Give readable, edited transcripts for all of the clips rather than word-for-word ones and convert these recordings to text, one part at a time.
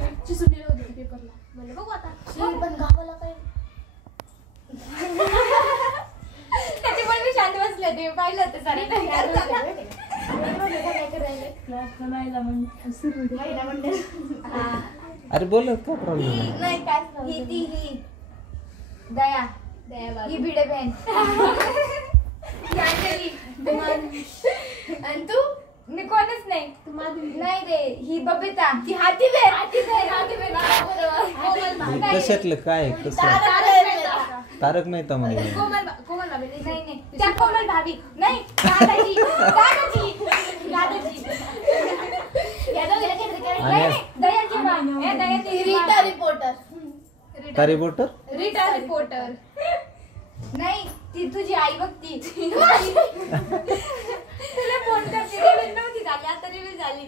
पेपरला म्हणलं बघू आता पण गावाला काय त्याचे पण मी शांत बसले ते पाहिलं होतं सारे अरे बोल का प्रॉब्लेम नाही काय ही ती ही दया ही भिडे बहन आणि तू मी कोणच नाही नाही रे ही बबिता ती हाती बहन कशातलं काय कसं तारक मेहता म्हणजे कोमल भाभी नाही त्या कोमल भाभी नाही दादाजी रीटा रिपोर्टर नाही ती तुझी आई बघती तुला फोन करते रिव्हील नव्हती झाली आता रिव्हील झाली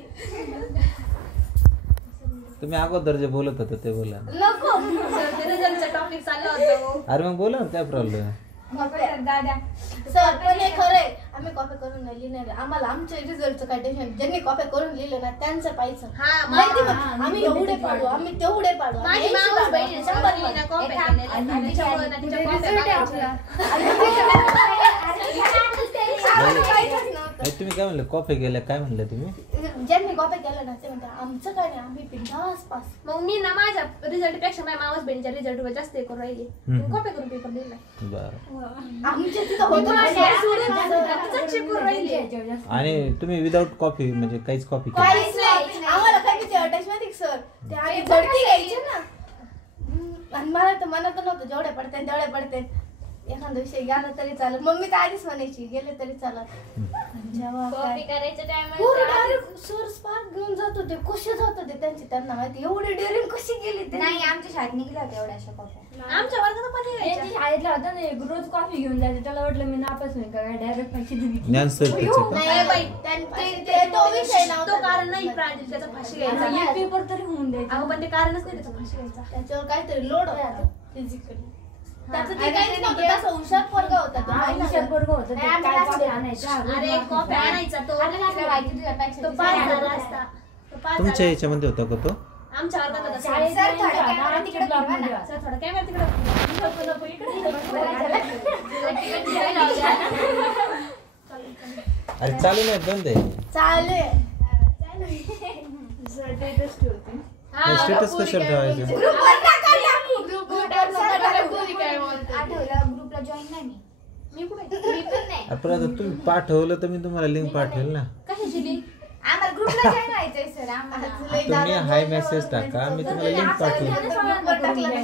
तुम्ही अगोदर जे बोलत होते ते बोला नको रिझल्टचा टॉपिक चालला होता अरे मग बोला ना काय प्रॉब्लेम दादा सर पण हे खरंय आम्ही कॉपी करून नाही लिहिणार आम्हाला आमच्या रिझल्टचं काय टेन्शन ज्यांनी कॉपी करून लिहिलं ना त्यांचं पाहिजे माहिती का आम्ही एवढे पाडू आम्ही तेवढे पाडू माझी मावस बहीण 100 लिहिना कॉपी केलेला तिच्यामुळे ना तिच्या तुम्ही काय म्हणलं कॉफी गेल्या काय म्हणलं तुम्ही ज्यांनी कॉपी केलं ना ते म्हणते आमचं काय नाही आम्ही बिंदास पास मग मी ना माझ्या रिझल्ट पेक्षा माझ्या मावस बहिणीच्या रिझल्ट वर जास्त करून राहिले कॉपी करून पेपर दिला बरं आमच्या तिथं होतं आणि तुम्ही विदाउट कॉफी म्हणजे काहीच कॉफी काहीच नाही आम्हाला काय किती अटॅचमेंट सर ते आधी झडती घ्यायचे ना आणि मला तर नव्हतं जेवढे पडते तेवढे पडते एखादा विषय गेला तरी चालत मम्मी तर आधीच म्हणायची गेले तरी चालत जेव्हा सर स्पार्क घेऊन जात होते कसे जात होते त्यांना माहिती एवढी डेअरिंग कशी गेली ते नाही आमच्या शाळेत निघल्या होत्या एवढ्याशा कॉफी आमच्या वर्गात पण शाळेतला होता ना रोज कॉफी घेऊन जायचं त्याला वाटलं मी नापास होईल का डायरेक्ट पैसे दिली ज्ञान सर तो विषय तो कारण नाही प्रांजल त्याचा फाशी घ्यायचा पेपर तरी होऊन द्यायचा अगं पण ते कारणच नाही त्याचा फाशी घ्यायचा त्याच्यावर काहीतरी लोड होता फिजिकली त्याचं ते काहीच नव्हतं तसा हुशार पोरगा होता तो हुशार पोरग होतं ते काय कॉफी आणायचा अरे कॉफी आणायचा तो 5 झाला असता तुमच्या याच्यामध्ये होता का तो आमच्या वर्गात होता शाळेत सर थोडं नाही कॅमेरा का? तिकडे ब्लॉक फिरवा मध्ये ना. सर थोडं कॅमेरा तिकडे अरे चालू नाही बंद आहे चालू आहे स्टेटस कशाला ठेवायचं ग्रुपला जॉईन नाही मी कुठे मी पण नाही आपण आता तुम्ही पाठवलं तर मी तुम्हाला लिंक पाठवेल ना कशाची लिंक आम्हाला ग्रुपला जॉईन व्हायचंय सर आम्हाला तुम्ही हाय मेसेज टाका मी तुम्हाला लिंक पाठवेल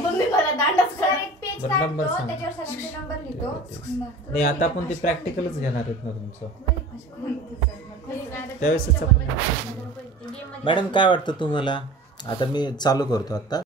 मम्मी मला दांडाच सर एक पेज बरं, नंबर काढतो सांग. त्याच्यावर सरांचे नंबर लिहितो नाही आता आपण ते प्रॅक्टिकलच घेणार आहेत ना तुमचं त्यावेळेसच आपण मॅडम काय वाटतं तुम्हाला आता मी चालू करतो आता